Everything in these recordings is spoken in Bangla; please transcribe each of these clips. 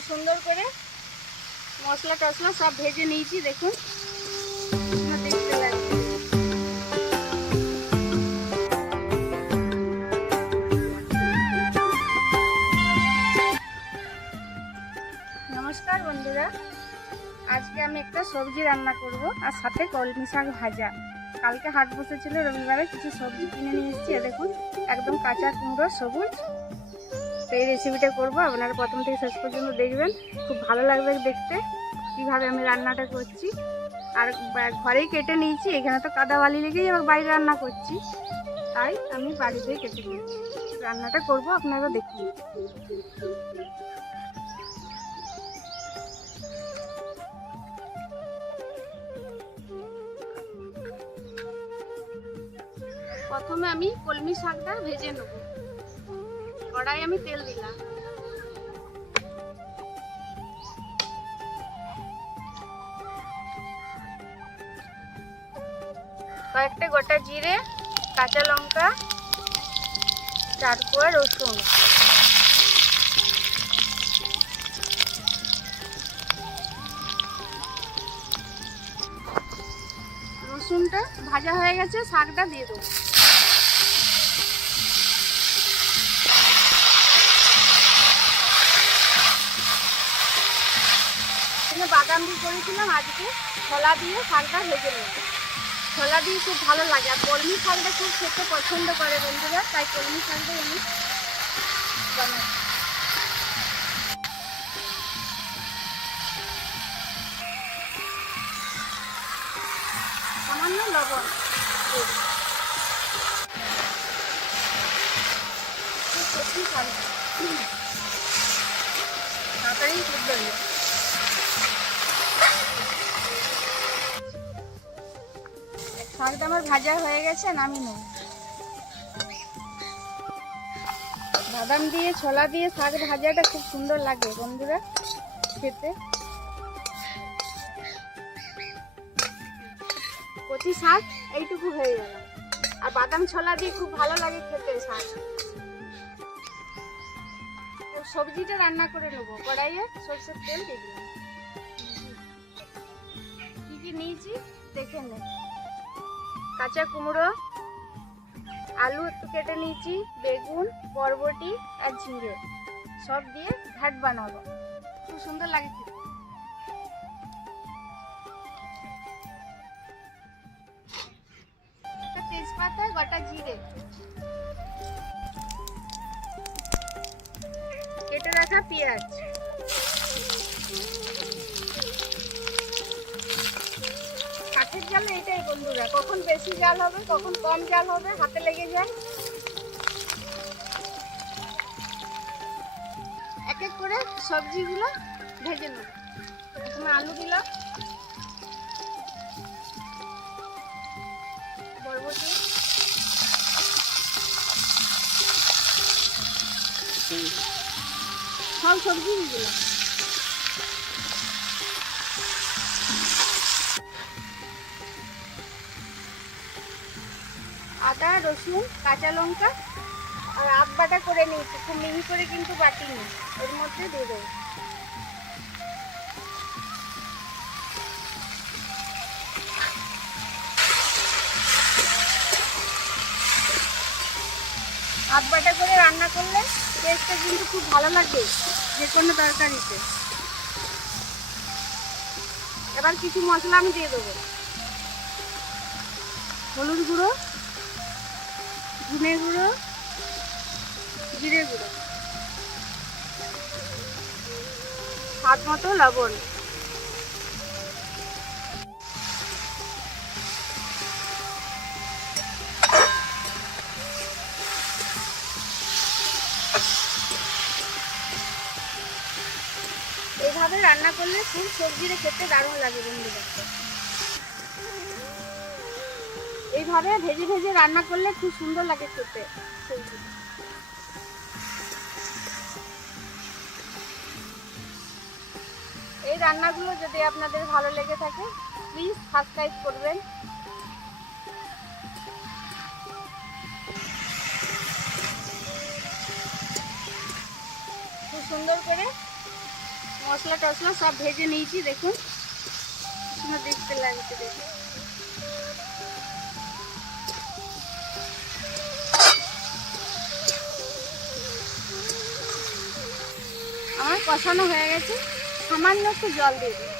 খুব সুন্দর করে মশলা টসলা সব ভেজে নিয়েছি, দেখুন দেখতে লাগছে। নমস্কার বন্ধুরা, আজকে আমি একটা সবজি রান্না করব আর সাথে কলমি শাক ভাজা। কালকে হাট বসেছিল রবিবারে, কিছু সবজি কিনে নিয়ে এসেছি। দেখুন একদম কাঁচা কুমড়ো সবুজ। তো এই রেসিপিটা করবো, আপনারা প্রথম থেকে শেষ পর্যন্ত দেখবেন, খুব ভালো লাগবে দেখতে কীভাবে আমি রান্নাটা করছি। আর ঘরেই কেটে নিয়েছি, এখানে তো কাদা বালি লেগেই আবার বাইরে রান্না করছি, তাই আমি বাড়িতেই কেটে নিয়েছি। রান্নাটা করব, আপনারা দেখুন। প্রথমে আমি কলমি শাকটা ভেজে নেব। কড়াই আমি তেল দিলাম, কয়েকটা গোটা জিরে, কাঁচা লঙ্কা, 4 কোয়া রসুন, রসুনটা ভাজা হয়ে গেছে, শাকটা দিয়ে দেবো। বাদাম দিয়ে করেছিলাম, আজকে ছোলা দিয়ে শাকটা ভেজে নেব। ছোলা দিয়ে খুব ভালো লাগে, আর কলমি শাকটা খুব খেতে পছন্দ করে বন্ধুরা, তাই কলমি শাকটাই আমি বানাই। সামান্য লবণ, তাড়াতাড়ি সিদ্ধ হয়ে যায়। শাকটা আমার ভাজা হয়ে গেছে, নামিয়ে নেব। বাদাম দিয়ে ছোলা দিয়ে শাক ভাজাটা খুব সুন্দর লাগে বন্ধুরা খেতে। কচি শাক এইটুকু হয়ে গেল, আর বাদাম ছোলা দিয়ে খুব ভালো লাগে খেতে শাক। সবজিটা রান্না করে নেবো। কড়াইয়ে সরষের তেল দিয়ে দিলাম। কি কি নিয়েছি দেখে নেব। কাঁচা কুমড়ো, আলু একটু কেটে নিয়েছি, বেগুন, বরবটি আর ঝিঙে সব দিয়ে ঘাট বানাবো, খুব সুন্দর লাগে খেতে। একটা তেজপাতা, গোটা জিরে, কেটে রাখা পেঁয়াজ, কাঠের জাল এটাই বন্ধুরা, কখন বেশি জাল হবে কখন কম জাল হবে, হাতে লেগে যায়। এক এক করে সবজিগুলো ভেজে নেব। প্রথমে আলু দিলাম, বরবটি, সব সবজি দিলাম। আদা, রসুন, কাঁচা লঙ্কা আর আধ বাটা করে নিয়েছি, খুব মিহি করে কিন্তু বাটিনি, এর মধ্যে দিয়ে দেবো। আধ বাটা করে রান্না করলে টেস্টটা কিন্তু খুব ভালো লাগে যে কোনো তরকারিতে। এবার কিছু মশলা আমি দিয়ে দেবো। হলুদ গুঁড়ো, ধনে গুঁড়ো, জিরে গুঁড়ো, স্বাদ মতো লবণ। এইভাবে রান্না করলে খুব সবজিটা খেতে দারুণ লাগে বন্ধুরা। এইভাবে ভেজে ভেজে রান্না করলে খুব সুন্দর লাগে খেতে সবজি। এই রান্নাগুলো যদি আপনাদের ভালো লেগে থাকে প্লিজ সাবস্ক্রাইব করবেন। খুব সুন্দর করে মশলা টসলা সব ভেজে নিয়েছি, দেখুন দেখতে লাগছে। দেখুন আমার কষানো হয়ে গেছে, সামান্য একটু জল দিয়ে দিই।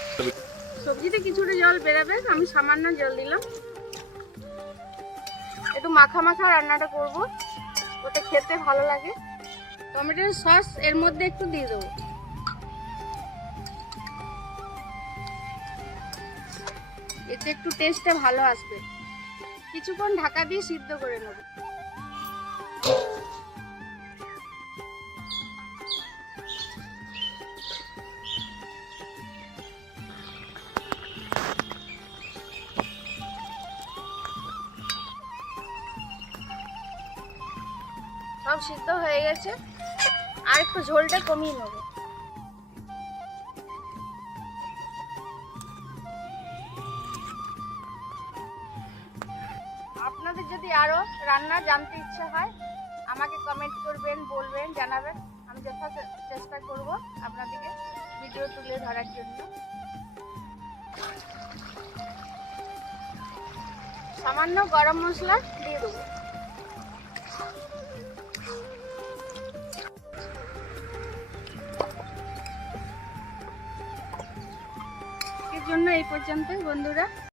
সবজিতে কিছুটা জল বেরোবে, আমি সামান্য জল দিলাম। একটু মাখা মাখা রান্নাটা করব, ওটা খেতে ভালো লাগে। টমেটোর সস এর মধ্যে একটু দিয়ে দেবো। এতে একটু টেস্টটা ভালো আসবে। কিছুক্ষণ ঢাকা দিয়ে সিদ্ধ করে নেব। সব সিদ্ধ হয়ে গেছে, আর একটু ঝোলটা কমিয়ে নেব। আপনাদের যদি আরো রান্না জানতে ইচ্ছা হয় আমাকে কমেন্ট করবেন, বলবেন, জানাবেন। আমি চেষ্টা করব আপনাদেরকে ভিডিও তুলে ধরার জন্য। সামান্য গরম মশলা দিয়ে দেবো। এর জন্য এই পর্যন্তই বন্ধুরা।